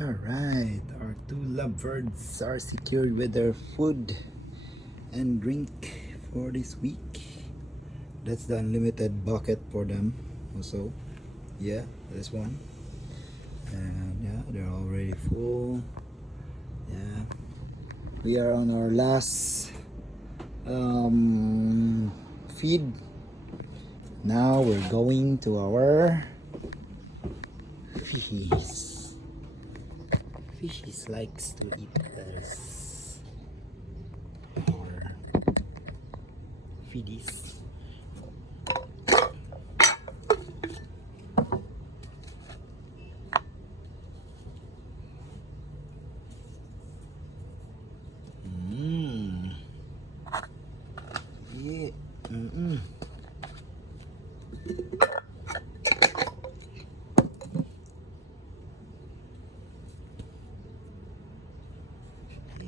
Alright, our two lovebirds are secured with their food and drink for this week. That's the unlimited bucket for them also. Yeah, this one. And yeah, they're already full. Yeah. We are on our last feed. Now we're going to our fishies. Fishies likes to eat this. Our feedies. Yeah.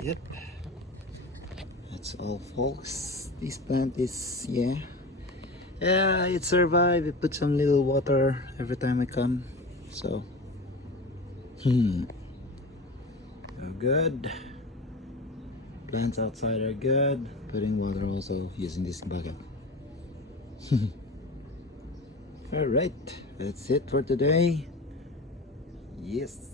Yep. That's all, folks. This plant is, yeah, it survived. It put some little water every time I come. So, oh, good. Plants outside are good. Putting water also using this bucket. Alright, that's it for today. Yes.